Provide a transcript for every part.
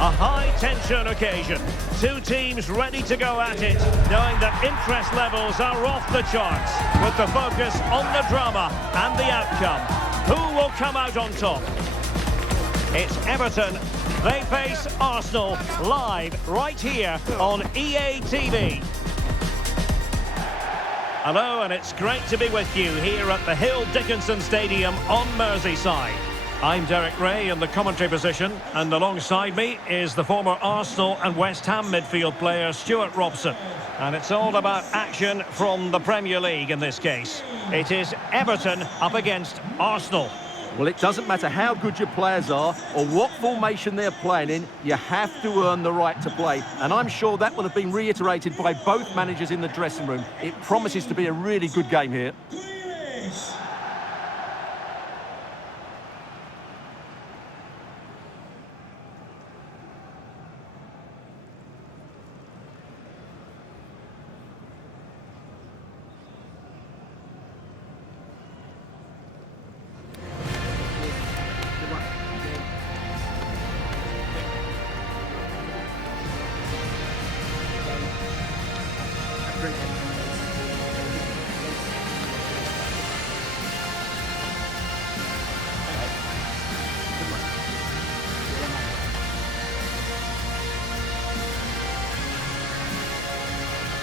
A high-tension occasion. Two teams ready to go at it, knowing that interest levels are off the charts, with the focus on the drama and the outcome. Who will come out on top? It's Everton. They face Arsenal live right here on EA TV. Hello, and it's great to be with you here at the Hill Dickinson Stadium on Merseyside. I'm Derek Ray in the commentary position, and alongside me is the former Arsenal and West Ham midfield player Stuart Robson. And it's all about action from the Premier League in this case. It is Everton up against Arsenal. Well, it doesn't matter how good your players are or what formation they're playing in, you have to earn the right to play. And I'm sure that will have been reiterated by both managers in the dressing room. It promises to be a really good game here.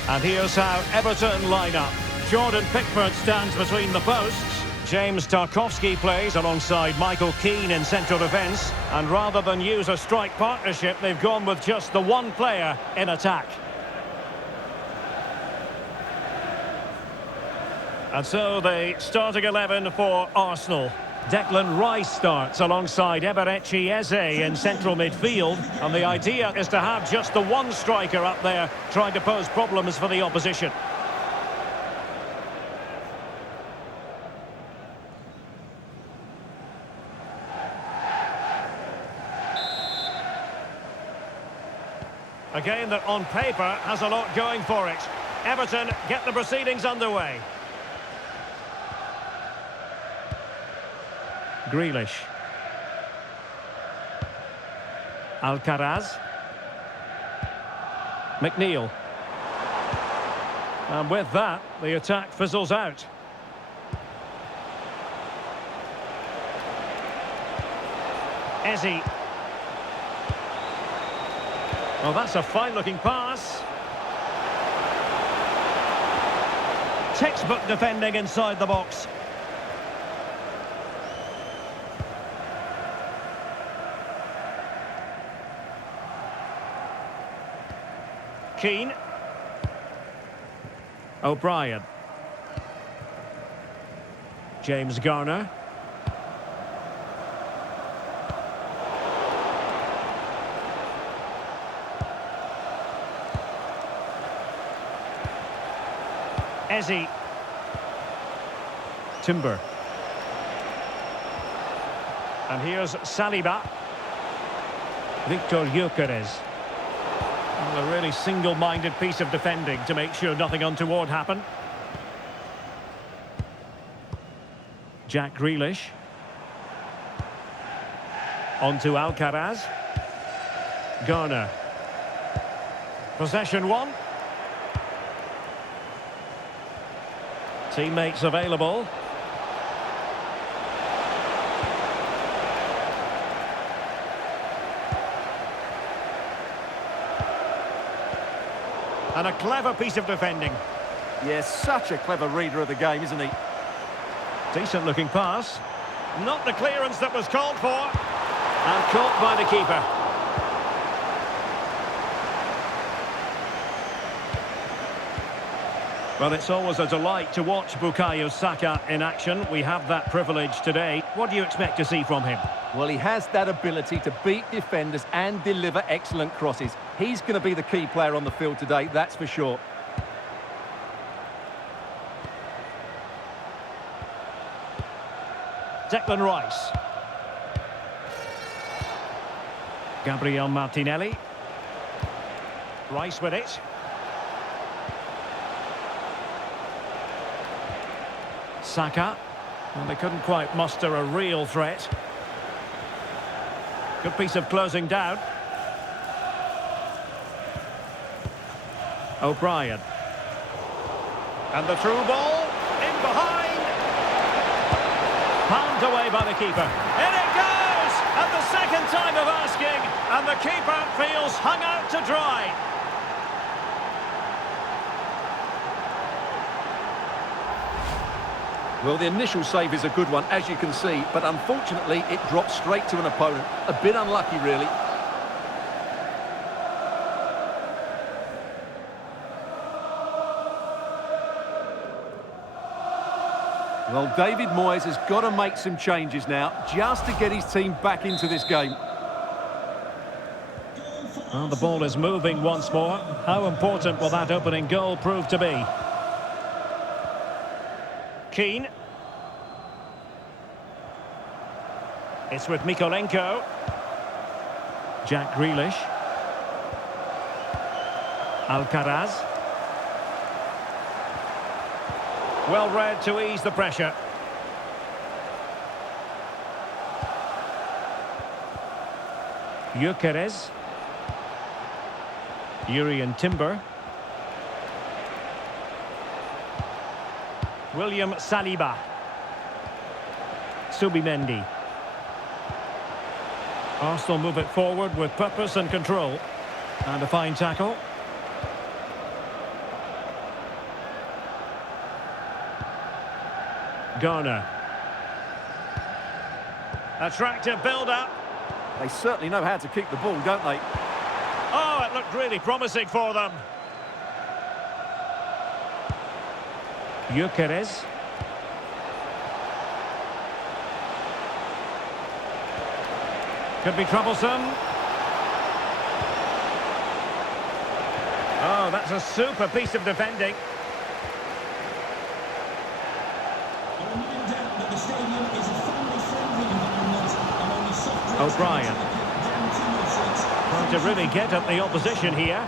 And here's how Everton line up. Jordan Pickford stands between the posts. James Tarkowski plays alongside Michael Keane in central defence. And rather than use a strike partnership, they've gone with just the one player in attack. And so the starting 11 for Arsenal. Declan Rice starts alongside Eberechi Eze in central midfield, and the idea is to have just the one striker up there trying to pose problems for the opposition. A game that on paper has a lot going for it. Everton get the proceedings underway. Grealish. Alcaraz. McNeil. And with that, the attack fizzles out. Eze. Well, that's a fine-looking pass. Textbook defending inside the box. Keane. O'Brien. James Garner. Eze. Timber. And here's Saliba. Victor Gyökeres. A really single-minded piece of defending to make sure nothing untoward happened. Jack Grealish. On to Alcaraz. Garner. Possession one. Teammates available. And a clever piece of defending. Yes, such a clever reader of the game, isn't he? Decent looking pass. Not the clearance that was called for. And caught by the keeper. Well, it's always a delight to watch Bukayo Saka in action. We have that privilege today. What do you expect to see from him? Well, he has that ability to beat defenders and deliver excellent crosses. He's going to be the key player on the field today, that's for sure. Declan Rice. Gabriel Martinelli. Rice with it. Saka. And they couldn't quite muster a real threat. Good piece of closing down. O'Brien. And the through ball, in behind. Palmed away by the keeper. In it goes! And the second time of asking, and the keeper feels hung out to dry. Well, the initial save is a good one, as you can see, but unfortunately it dropped straight to an opponent. A bit unlucky, really. Well, David Moyes has got to make some changes now, just to get his team back into this game. Well, the ball is moving once more. How important will that opening goal prove to be? Keane. It's with Mikolenko. Jack Grealish. Alcaraz. Well read to ease the pressure. Gyökeres. Urian Timber. William Saliba. Subimendi. Arsenal move it forward with purpose and control. And a fine tackle. Garner. Attractive build-up. They certainly know how to kick the ball, don't they? Oh, it looked really promising for them. Gyökeres. Could be troublesome. Oh, that's a super piece of defending. O'Brien. Trying to really get at the opposition here.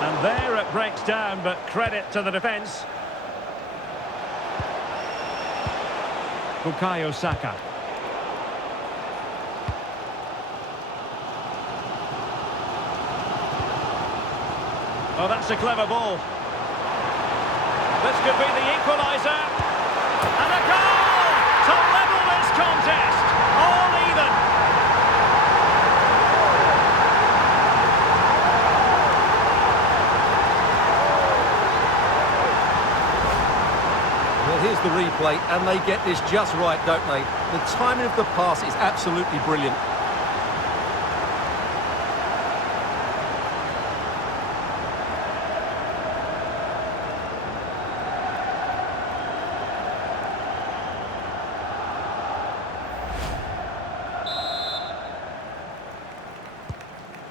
And there it breaks down, but credit to the defence. Bukayo Saka. Oh, that's a clever ball. This could be the equalizer. And a goal to level this contest. All even. Well, here's the replay, and they get this just right, don't they? The timing of the pass is absolutely brilliant.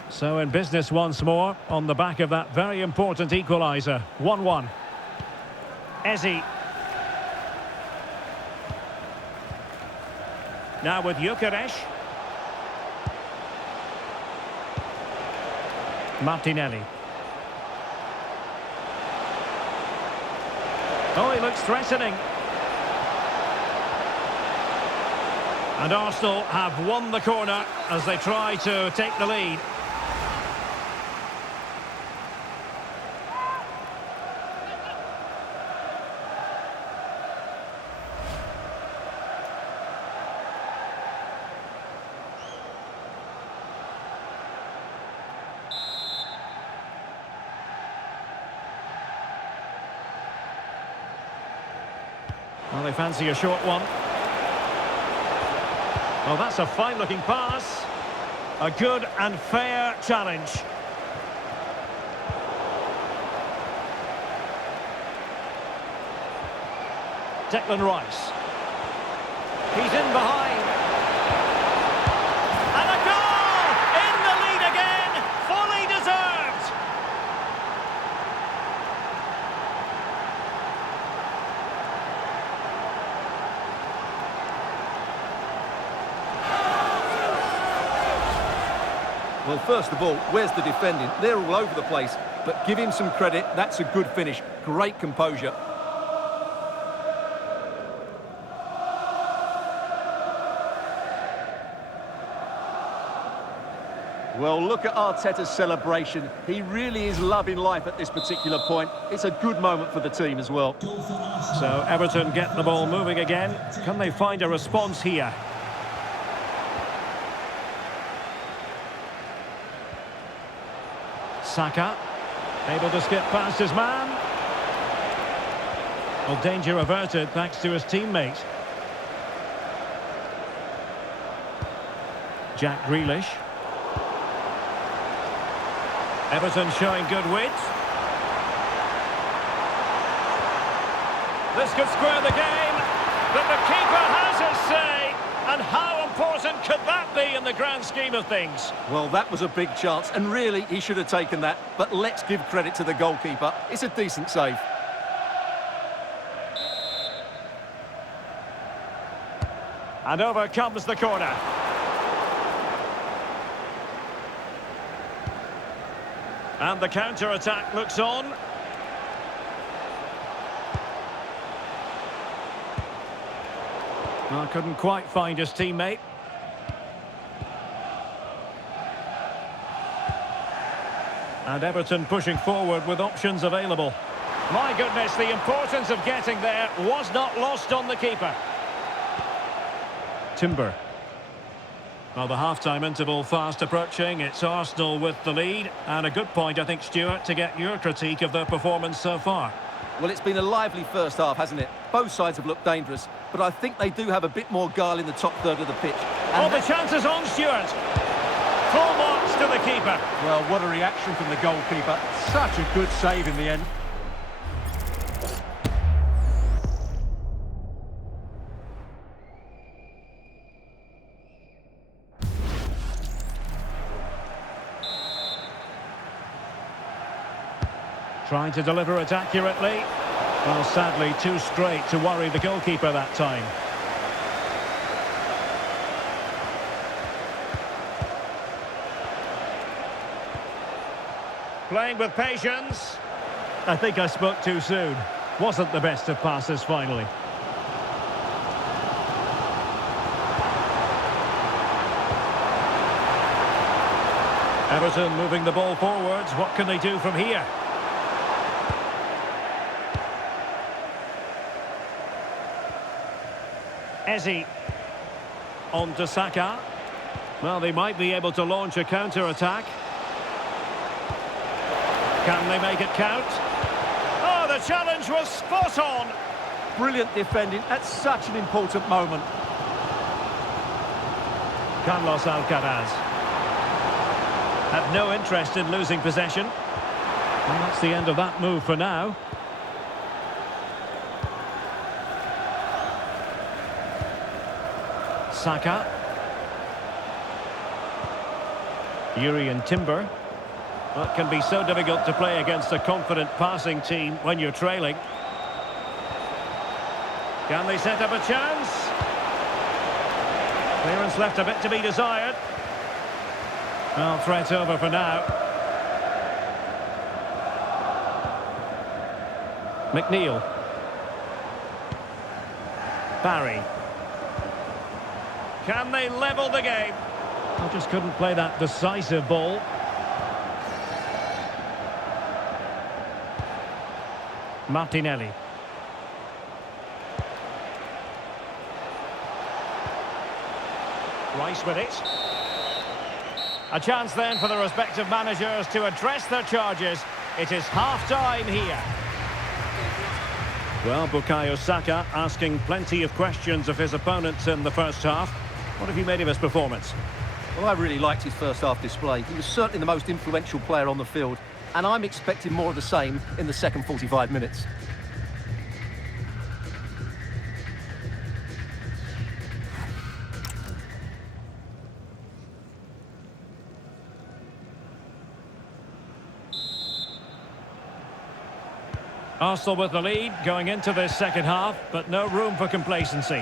So in business once more, on the back of that very important equaliser. 1-1. Eze. Now with Gyökeres. Martinelli. Oh, he looks threatening. And Arsenal have won the corner as they try to take the lead. Well, they fancy a short one. Oh, that's a fine-looking pass. A good and fair challenge. Declan Rice. He's in behind. And a goal! In the lead again! Fully deserved! Well, first of all, where's the defending? They're all over the place, but give him some credit. That's a good finish. Great composure. Well, look at Arteta's celebration. He really is loving life at this particular point. It's a good moment for the team as well. So Everton get the ball moving again. Can they find a response here? Saka, able to skip past his man. Well, danger averted thanks to his teammate. Jack Grealish. Everton showing good wit. This could square the game, but the keeper has his say. And how important could that be in the grand scheme of things? Well, that was a big chance, and really, he should have taken that. But let's give credit to the goalkeeper. It's a decent save. And over comes the corner. And the counter-attack looks on. Well, couldn't quite find his teammate. And Everton pushing forward with options available. My goodness, the importance of getting there was not lost on the keeper. Timber. Well, the half-time interval fast approaching. It's Arsenal with the lead. And a good point, I think, Stuart, to get your critique of their performance so far. Well, it's been a lively first half, hasn't it? Both sides have looked dangerous, but I think they do have a bit more guile in the top third of the pitch. And the chance is on, Stuart. Full marks to the keeper. Well, what a reaction from the goalkeeper. Such a good save in the end. Trying to deliver it accurately. Well, sadly, too straight to worry the goalkeeper that time. Playing with patience. I think I spoke too soon. Wasn't the best of passes finally. Everton moving the ball forwards. What can they do from here? Eze. On to Saka. Well, they might be able to launch a counter-attack. Can they make it count? Oh, the challenge was spot on! Brilliant defending at such an important moment. Carlos Alcaraz. Have no interest in losing possession. And that's the end of that move for now. Saka. Yuri and Timber. Well, it can be so difficult to play against a confident passing team when you're trailing. Can they set up a chance? Clearance left a bit to be desired. Well, threat over for now. McNeil. Barry. Can they level the game? I just couldn't play that decisive ball. Martinelli. Rice with it. A chance then for the respective managers to address their charges. It is half-time here. Well, Bukayo Saka asking plenty of questions of his opponents in the first half. What have you made of his performance? Well, I really liked his first half display. He was certainly the most influential player on the field, and I'm expecting more of the same in the second 45 minutes. Arsenal with the lead going into this second half, but no room for complacency.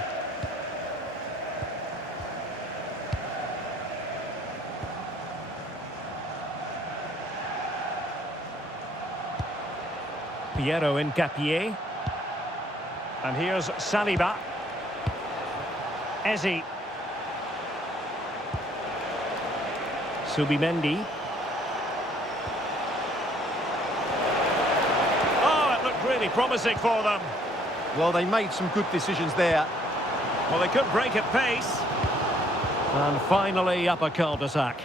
Piero Incapié. And here's Saliba. Eze. Subimendi. Oh, it looked really promising for them. Well, they made some good decisions there. Well, they could break at pace. And finally up a cul-de-sac.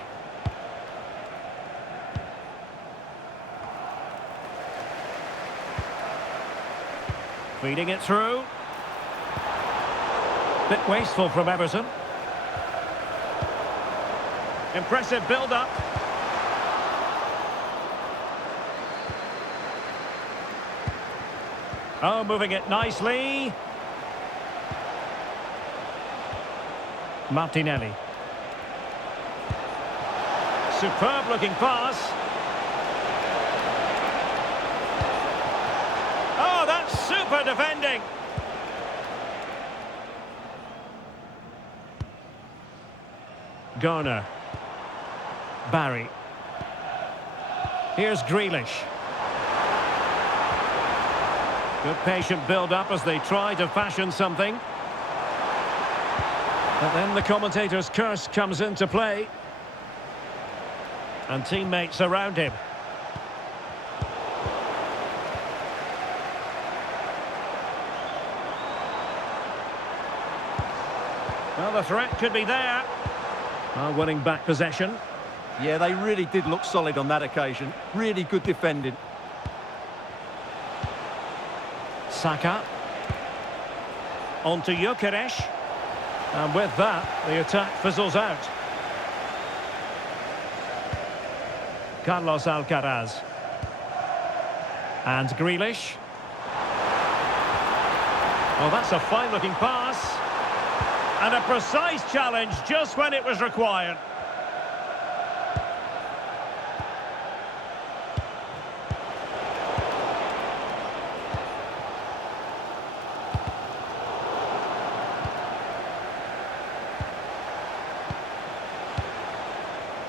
Feeding it through. Bit wasteful from Everton. Impressive build-up. Oh, moving it nicely. Martinelli. Superb looking pass. Oh, that's super defending. Garner. Barry. Here's Grealish. Good patient build-up as they try to fashion something. But then the commentator's curse comes into play. And teammates around him. Well, the threat could be there. Winning back possession. Yeah, they really did look solid on that occasion. Really good defending. Saka. On to Gyökeres. And with that, the attack fizzles out. Carlos Alcaraz. And Grealish. Well, that's a fine-looking pass. And a precise challenge just when it was required.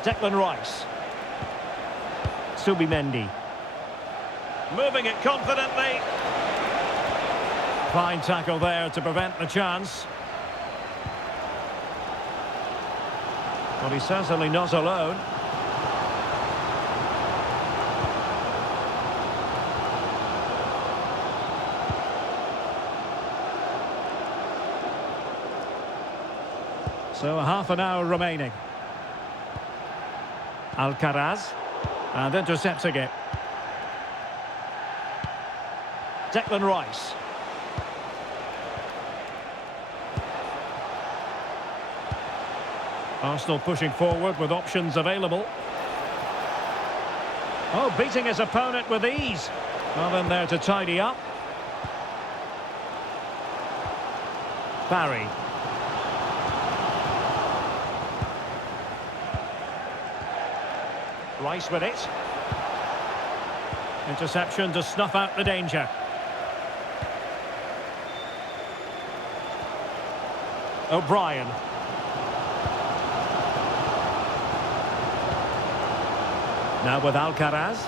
Declan Rice. Subimendi. Moving it confidently. Fine tackle there to prevent the chance. Well, he's certainly not alone. So half an hour remaining. Alcaraz. And intercepting it. Declan Rice. Arsenal pushing forward with options available. Oh, beating his opponent with ease. Well, in there to tidy up. Barry. Rice with it. Interception to snuff out the danger. O'Brien. Now with Alcaraz.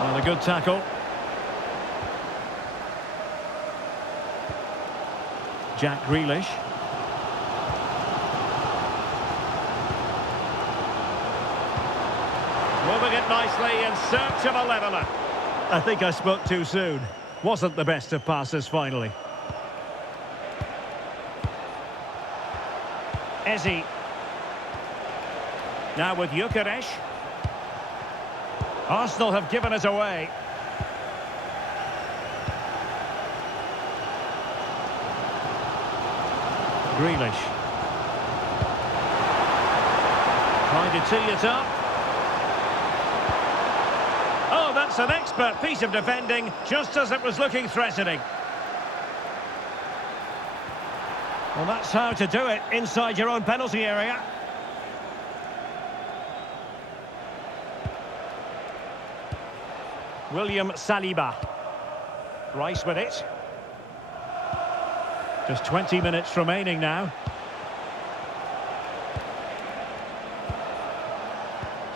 And a good tackle. Jack Grealish. Moving it nicely in search of a leveller. I think I spoke too soon. Wasn't the best of passes finally. Eze. Now with Gyökeres. Arsenal have given it away. Grealish. Trying to tee it up. Oh, that's an expert piece of defending, just as it was looking threatening. Well, that's how to do it inside your own penalty area. William Saliba. Rice with it. Just 20 minutes remaining now.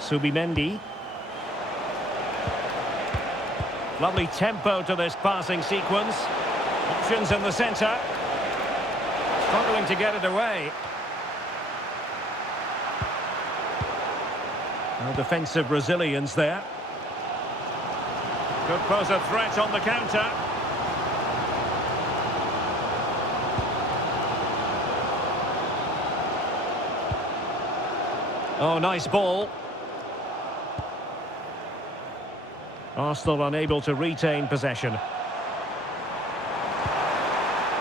Subimendi. Lovely tempo to this passing sequence. Options in the centre. Struggling to get it away. No defensive resilience there. Could pose a threat on the counter. Oh, nice ball. Arsenal unable to retain possession.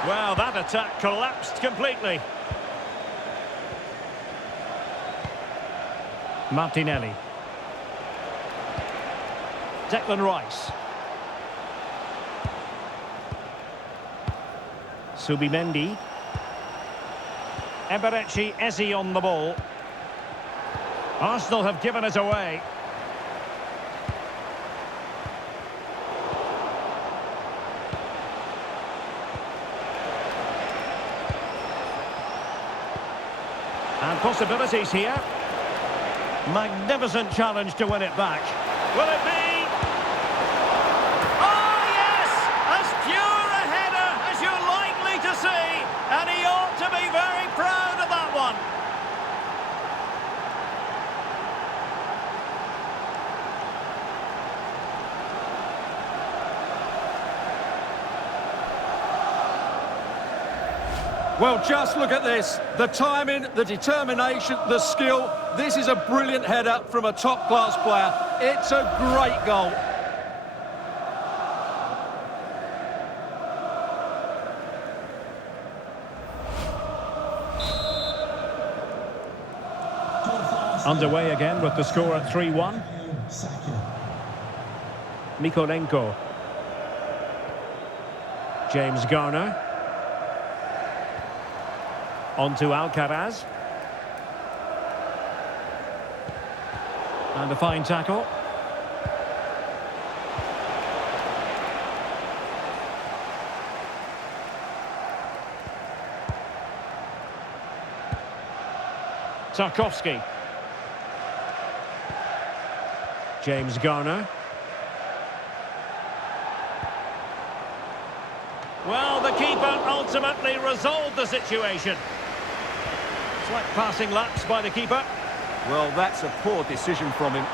Well, that attack collapsed completely. Martinelli. Declan Rice. Subimendi. Eberechi Eze on the ball. Arsenal have given it away. And possibilities here. Magnificent challenge to win it back. Will it be? Oh, yes! As pure a header as you're likely to see. And he ought to be very proud of that one. Well, just look at this. The timing, the determination, the skill. This is a brilliant header from a top-class player. It's a great goal. Underway again with the score at 3-1. Mikolenko. James Garner. On to Alcaraz. And a fine tackle. Tarkowski. James Garner. Well, the keeper ultimately resolved the situation. Slight passing lapse by the keeper. Well, that's a poor decision from him.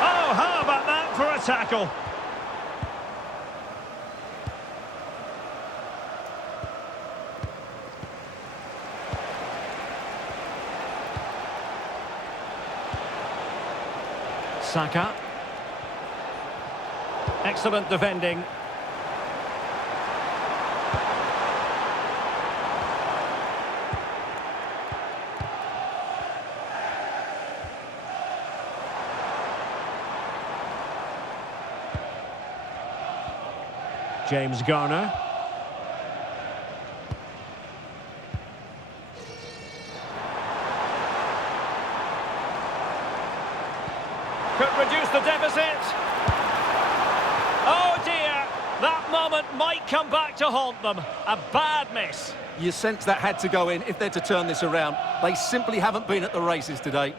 Oh, how about that for a tackle? Saka. Excellent defending. James Garner. Could reduce the deficit. Oh dear, that moment might come back to haunt them. A bad miss. You sense that had to go in if they're to turn this around. They simply haven't been at the races today.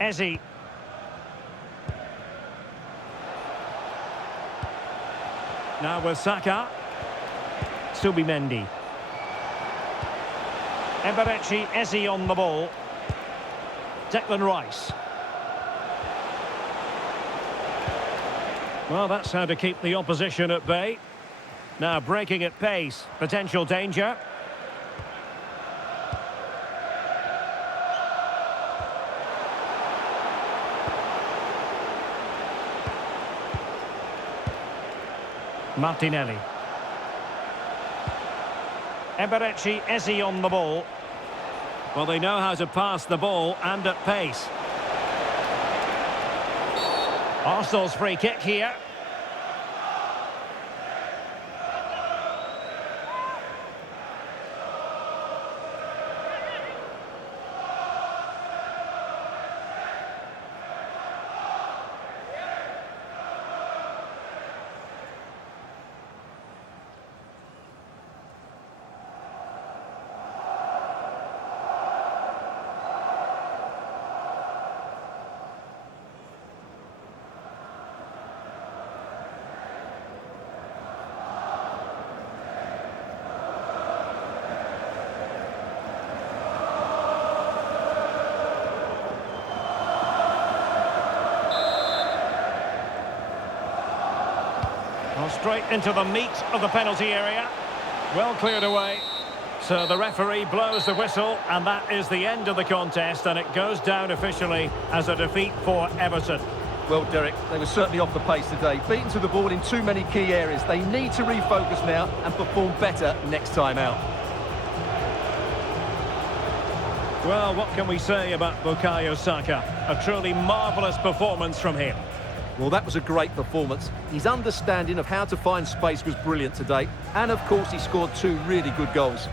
Eze. Now with Saka. Subimendi. Eberechi Eze on the ball. Declan Rice. Well, that's how to keep the opposition at bay. Now breaking at pace. Potential danger. Martinelli. Eberechi Eze on the ball. Well, they know how to pass the ball and at pace. Arsenal's free kick here. straight into the meat of the penalty area. Well cleared away. So the referee blows the whistle, and that is the end of the contest, and it goes down officially as a defeat for Everton. Well, Derek, they were certainly off the pace today. Beaten to the ball in too many key areas. They need to refocus now and perform better next time out. Well, what can we say about Bukayo Saka? A truly marvellous performance from him. Well, that was a great performance. His understanding of how to find space was brilliant today. And, of course, he scored two really good goals.